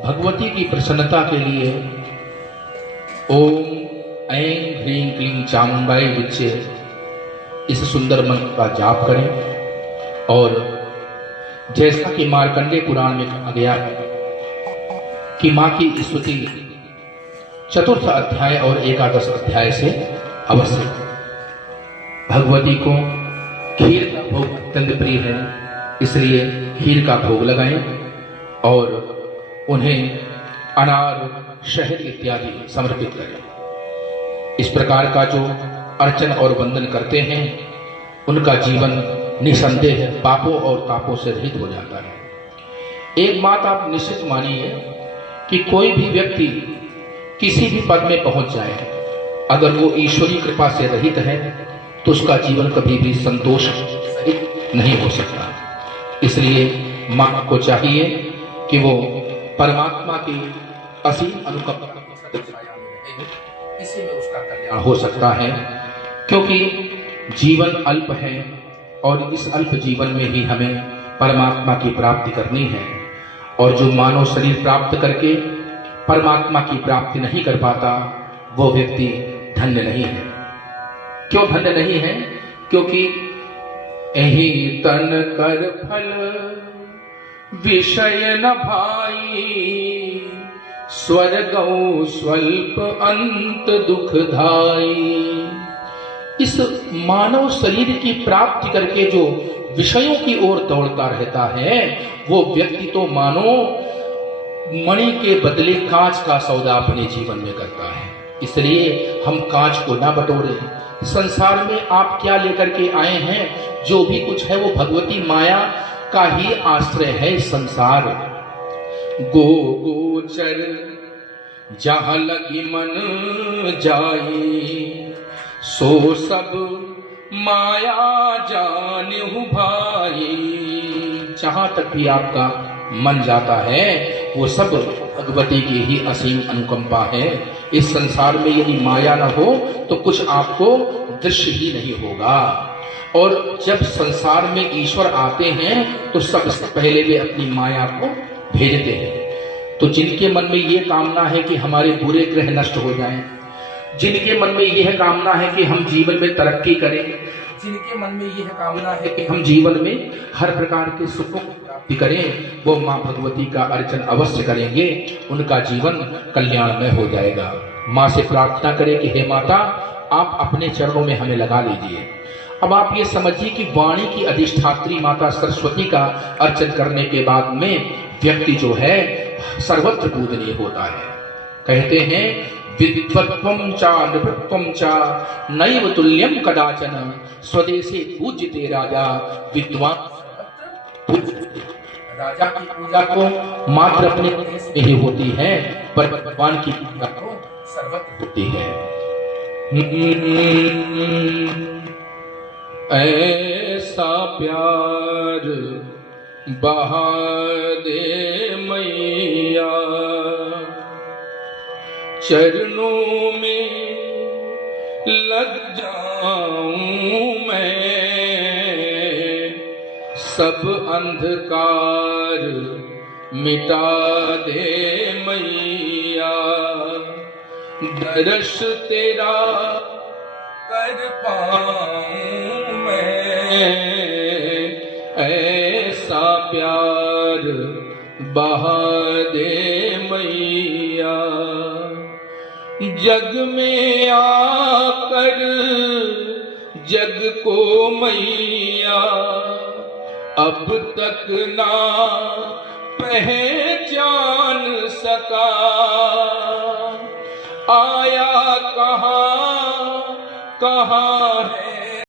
भगवती की प्रसन्नता के लिए ओम ऐं ह्रीं क्लीं चामुंडाई विच्चे इस सुंदर मंत्र का जाप करें। और जैसा कि मार्कंडेय पुराण में कहा गया है कि मां की स्तुति चतुर्थ अध्याय और एकादश अध्याय से अवश्य। भगवती को खीर का भोग अत्यंत प्रिय है, इसलिए खीर का भोग लगाएं और उन्हें अनार, शहद इत्यादि समर्पित करें। इस प्रकार का जो अर्चन और वंदन करते हैं उनका जीवन निसंदेह पापों और तापों से रहित हो जाता है। एक बात आप निश्चित मानिए कि कोई भी व्यक्ति किसी भी पद में पहुंच जाए, अगर वो ईश्वरीय कृपा से रहित है तो उसका जीवन कभी भी संतोष सहित नहीं हो सकता। इसलिए मां को चाहिए कि वो परमात्मा की असीम अनुकंपा की छाया में रहे, इसी में उसका कल्याण हो सकता है। क्योंकि जीवन अल्प है और इस अल्प जीवन में ही हमें परमात्मा की प्राप्ति करनी है। और जो मानव शरीर प्राप्त करके परमात्मा की प्राप्ति नहीं कर पाता वो व्यक्ति धन्य नहीं है। क्यों धन्य नहीं है? क्योंकि यही तन कर फल विषय न भाई, स्वर्गौ स्वल्प अंत दुखदाई। इस मानव शरीर की प्राप्ति करके जो विषयों की ओर दौड़ता रहता है वो व्यक्ति तो मानो मणि के बदले कांच का सौदा अपने जीवन में करता है। इसलिए हम कांच को ना बटोरें। संसार में आप क्या लेकर के आए हैं? जो भी कुछ है वो भगवती माया का ही आश्रय है। संसार गो गोचर जहां लगी मन जाई, सो सब माया जानहु भाई। जहां तक भी आपका मन जाता है वो सब भगवती की ही असीम अनुकंपा है। इस संसार में यदि माया न हो तो कुछ आपको दृश्य ही नहीं होगा। और जब संसार में ईश्वर आते हैं तो सबसे पहले वे अपनी माया को भेजते हैं। तो जिनके मन में ये कामना है कि हमारे बुरे ग्रह नष्ट हो जाएं, जिनके मन में यह कामना है कि हम जीवन में तरक्की करें, जिनके मन में यह कामना है कि हम जीवन में हर प्रकार के सुखों की प्राप्ति करें, वो मां भगवती का अर्चन अवश्य करेंगे, उनका जीवन कल्याणमय हो जाएगा। मां से प्रार्थना करें कि हे माता, आप अपने चरणों में हमें लगा लीजिए। अब आप ये समझिए कि वाणी की अधिष्ठात्री माता सरस्वती का अर्चन करने के बाद में व्यक्ति जो है सर्वत्र पूजनीय होता है। कहते हैं विद्वत्वं च नृपत्वं च नैव तुल्यं कदाचन, स्वदेशे पूज्यते राजा विद्वान पूज्यते। राजा की पूजा को मात्र अपने देश में ही होती है, पर भगवान की पूजा को सर्वत्र होती है। ऐसा प्यार बहा दे मैया, चरणों में लग जाऊं मैं, सब अंधकार मिटा दे मैया, दर्श तेरा कर पाऊं मैं, ऐसा प्यार बहा दे मैया। जग में आकर जग को मैया अब तक ना पहचान सका, आया कहाँ कहाँ है